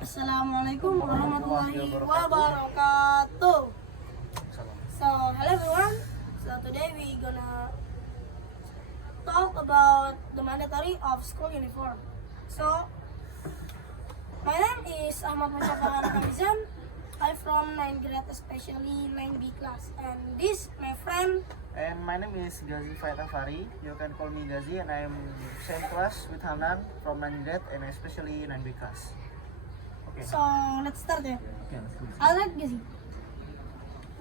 Assalamualaikum warahmatullahi wabarakatuh. So, hello everyone. So today we gonna talk about the mandatory of school uniform. So, my name is Ahmad Mustafa Hamizan. I'm from 9th grade, especially 9B class. And this, my friend. And my name is Gazi Faitafari. You can call me Gazi, and I'm same class with Hanan from 9th grade and especially 9B class. Okay. So, let's start there. Okay, let's go. Alright, Gazi.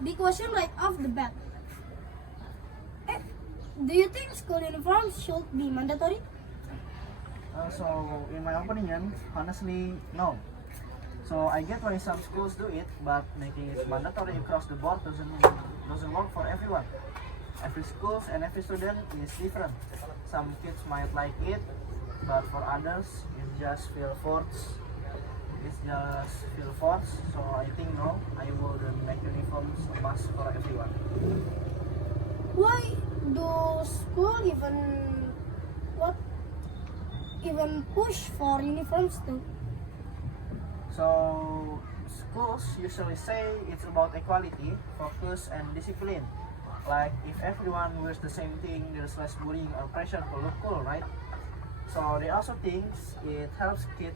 The question right off the bat. Do you think school uniforms should be mandatory? So, in my opinion, honestly, no. So, I get why some schools do it, but making it mandatory across the board doesn't work for everyone. Every school and every student is different. Some kids might like it, but for others, it just feel forced. So I think no, I wouldn't make uniforms a must for everyone. Why do school even push for uniforms too? So schools usually say it's about equality, focus, and discipline. Like if everyone wears the same thing, there's less bullying or pressure to look cool, right? So they also think it helps kids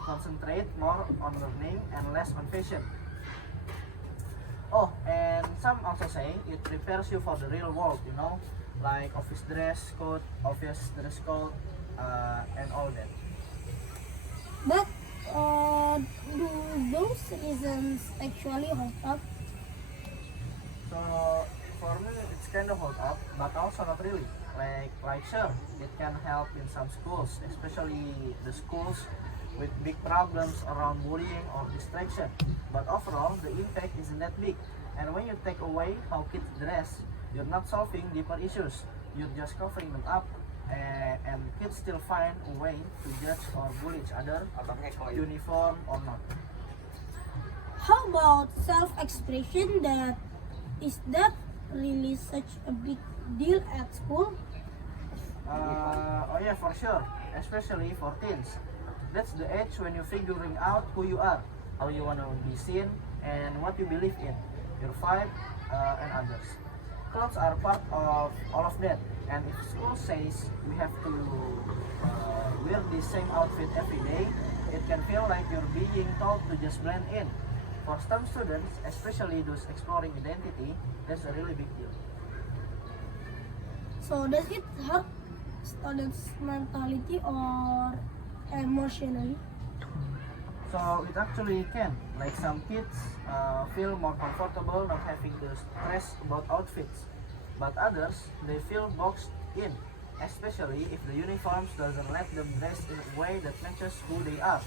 concentrate more on learning and less on fashion. Oh, and some also say it prepares you for the real world, like office dress code, and all that. But do those reasons actually hold up? So for me, it's kind of hold up, but also not really. Like sure, it can help in some schools, especially the schools with big problems around bullying or distraction. But overall, the impact isn't that big. And when you take away how kids dress, you're not solving deeper issues. You're just covering them up, and kids still find a way to judge or bully each other, uniform or not. How about self-expression? Is that really such a big deal at school? Oh yeah, for sure, especially for teens. That's the age when you're figuring out who you are, how you want to be seen, and what you believe in, your vibe, and others. Clothes are part of all of that, and if school says we have to wear the same outfit every day, it can feel like you're being told to just blend in. For some students, especially those exploring identity, that's a really big deal. So does it hurt students' mentality or emotionally? So it actually can. Like some kids feel more comfortable not having the stress about outfits, but others they feel boxed in, especially if the uniforms doesn't let them dress in a way that matches who they are,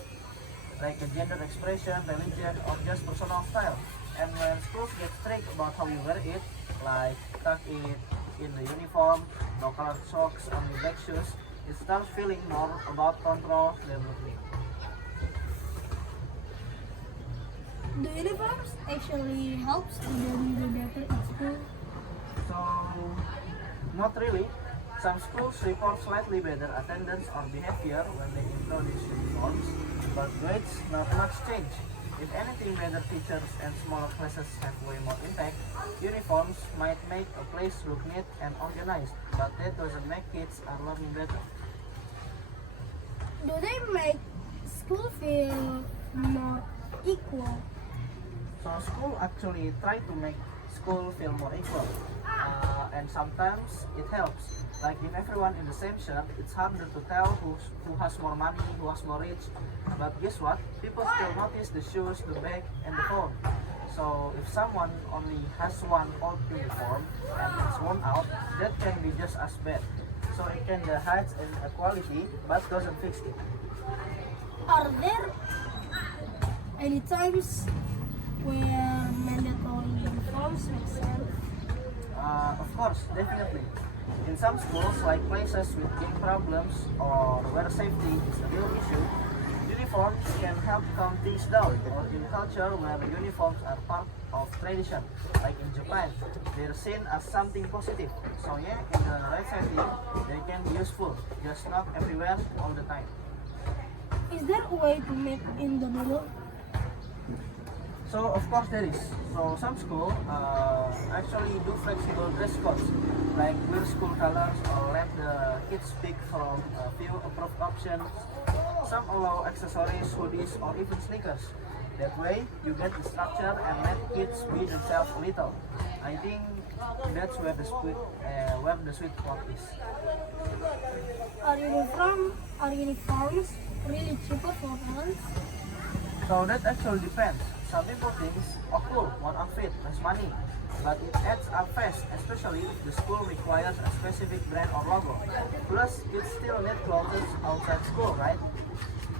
like a gender expression, religion, or just personal style. And when schools get strict about how you wear it, like tuck it in the uniform, no colored socks, only black shoes, it starts feeling more about control than looking. Do uniforms actually help students do better at school? So, not really. Some schools report slightly better attendance or behavior when they introduce uniforms, but grades not much change. If anything, better teachers and smaller classes have way more impact. Uniforms might make a place look neat and organized, but that doesn't make kids are learning better. Do they make school feel more equal? So school actually try to make school feel more equal, and sometimes it helps. Like if everyone in the same shirt, it's harder to tell who has more money, who has more rich. But guess what? People still notice the shoes, the bag, and the phone. So if someone only has one old uniform and it's worn out, that can be just as bad. So it can hide inequality, but doesn't fix it. Are there any times where mandatory uniforms make sense? Of course, definitely. In some schools, like places with big problems or where safety is a real issue, uniforms can help calm things down. Or in culture where uniforms are part of tradition, like in Japan, they're seen as something positive. So yeah, in the right setting, they can be useful, just not everywhere all the time. Is there a way to meet in the middle? So of course there is. So some school actually do flexible dress codes, like wear school colors or let the kids pick from a few approved options. Some allow accessories, hoodies, or even sneakers. That way you get the structure and let kids be themselves a little. I think that's where the sweet spot is. Are uniforms really cheaper for parents? So that actually depends. Some people think, oh cool, one outfit, less money. But it adds up fast, especially if the school requires a specific brand or logo. Plus, kids still need clothes outside school, right?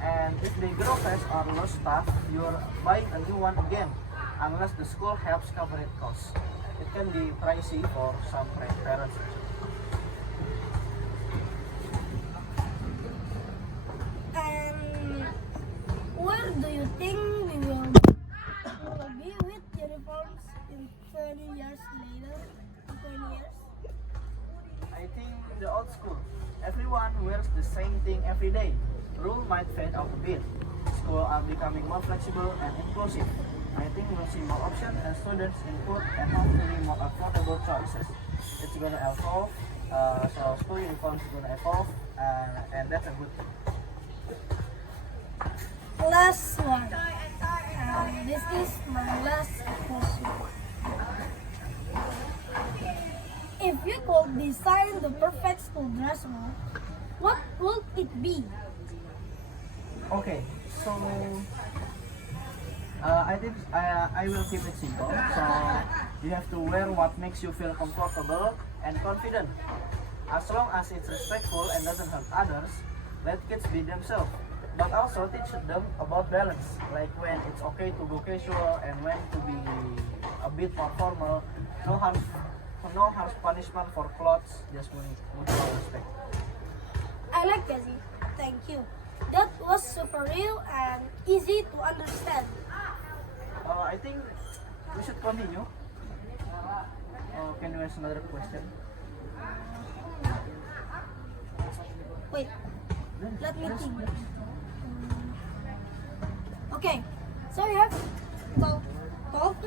And if they grow fast or lose stuff, you're buying a new one again, unless the school helps cover it costs. It can be pricey for some parents. And where do you think we will be with uniforms in 20 years later? 20 years? I think the old school. Everyone wears the same thing every day. Rule might fade out a bit. Schools are becoming more flexible and inclusive. I think we'll see more options and students input and hopefully more affordable choices. It's gonna evolve. So school uniforms is gonna evolve, and that's a good thing. Last one. This is my last question. If you could design the perfect school dress mode, what would it be? Okay, so I think I will keep it simple. So you have to wear what makes you feel comfortable and confident. As long as it's respectful and doesn't hurt others, let kids be themselves. But also teach them about balance, like when it's okay to go casual and when to be a bit more formal. No harsh punishment for clothes, just mutual respect. I like Cassie. Thank you. That was super real and easy to understand. I think we should continue. Can you ask another question? Wait, let me think. Okay, so we have talked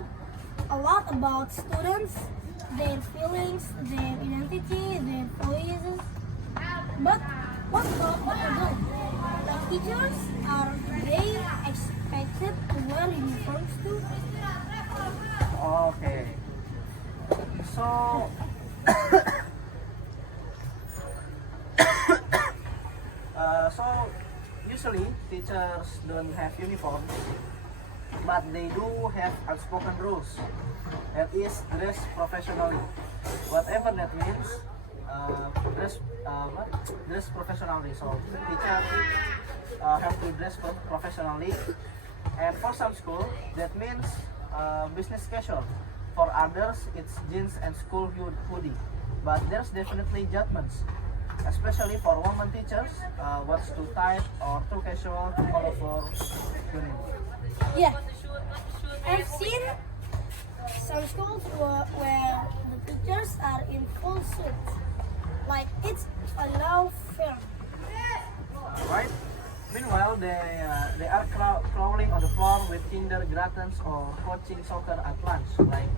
a lot about students, their feelings, their identity, their choices. But what about the adults? Like teachers, are they expected to wear uniforms too? Okay. So so usually teachers don't have uniforms, but they do have unspoken rules. That is, dress professionally. Whatever that means, dress professionally. So teachers have to dress professionally, and for some school that means business casual. For others, it's jeans and school hoodie. But there's definitely judgments, especially for women teachers. What's too tight or too casual to follow for union. Yeah, I've seen some schools where the teachers are in full suits, like it's a law firm. Right? Meanwhile, they are crawling on the floor with kindergartens or coaching soccer at lunch. Like,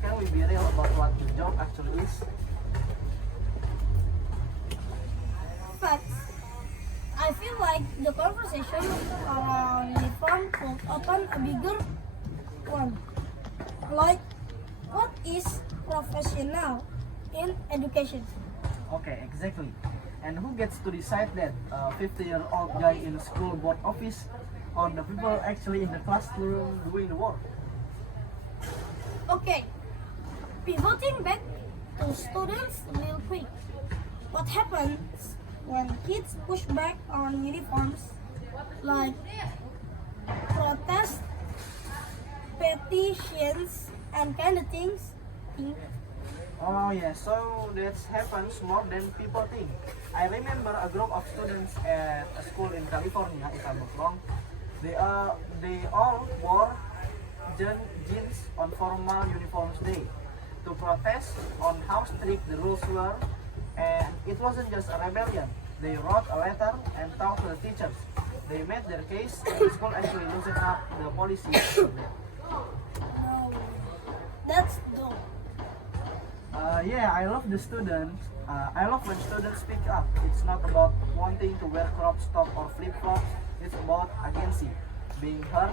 can we be real about what the job actually is? Facts. I feel like the conversation around uniform could open a bigger one. Like, what is professional in education? Okay, exactly. And who gets to decide that? 50-year-old guy in a school board office or the people actually in the classroom doing the work? Okay, pivoting back to students real quick. What happens when kids push back on uniforms, like protest, petitions, and kind of things? Oh yeah, so that happens more than people think. I remember a group of students at a school in California, if I'm not wrong. They all wore jeans on formal uniforms day to protest on how strict the rules were, and it wasn't just a rebellion. They wrote a letter and talked to the teachers. they made their case and the school actually loosened up the policy. No, that's dope. Yeah, I love the students. I love when students speak up. It's not about wanting to wear crop top or flip flops. It's about agency, being heard,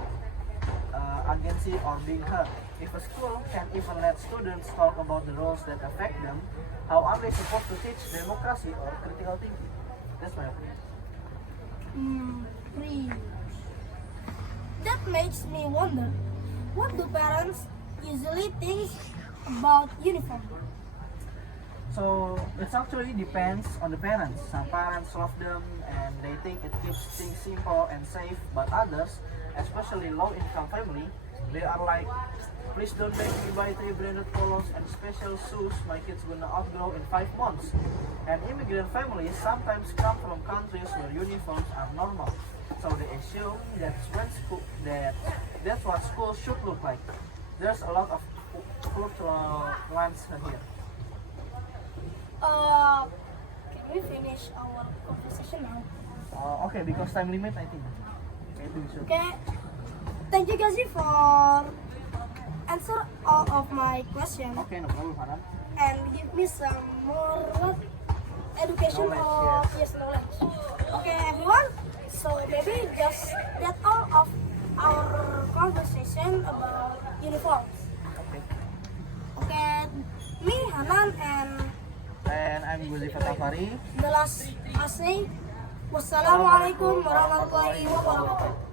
agency or being heard. If a school can even let students talk about the roles that affect them, how are they supposed to teach democracy or critical thinking? That's my opinion. Please. That makes me wonder, what do parents usually think about uniform? So it actually depends on the parents. Some parents love them and they think it keeps things simple and safe, but others, especially low-income family, they are like, please don't make me buy 3 branded polos and special shoes my kids gonna outgrow in 5 months. And immigrant families sometimes come from countries where uniforms are normal, so they assume that's what school should look like. There's a lot of cultural lines here. Can we finish our conversation now? Okay, because time limit, I think. Okay, we should. Okay. Thank you guys for answer all of my questions Okay, no problem, Hanan. and give me some more education Knowledge, of yes knowledge. Okay, everyone. So maybe just that all of our conversation about uniforms. Okay. Okay, me Hanan and I'm Guzi Fatafari. the last say wassalamualaikum warahmatullahi wabarakatuh.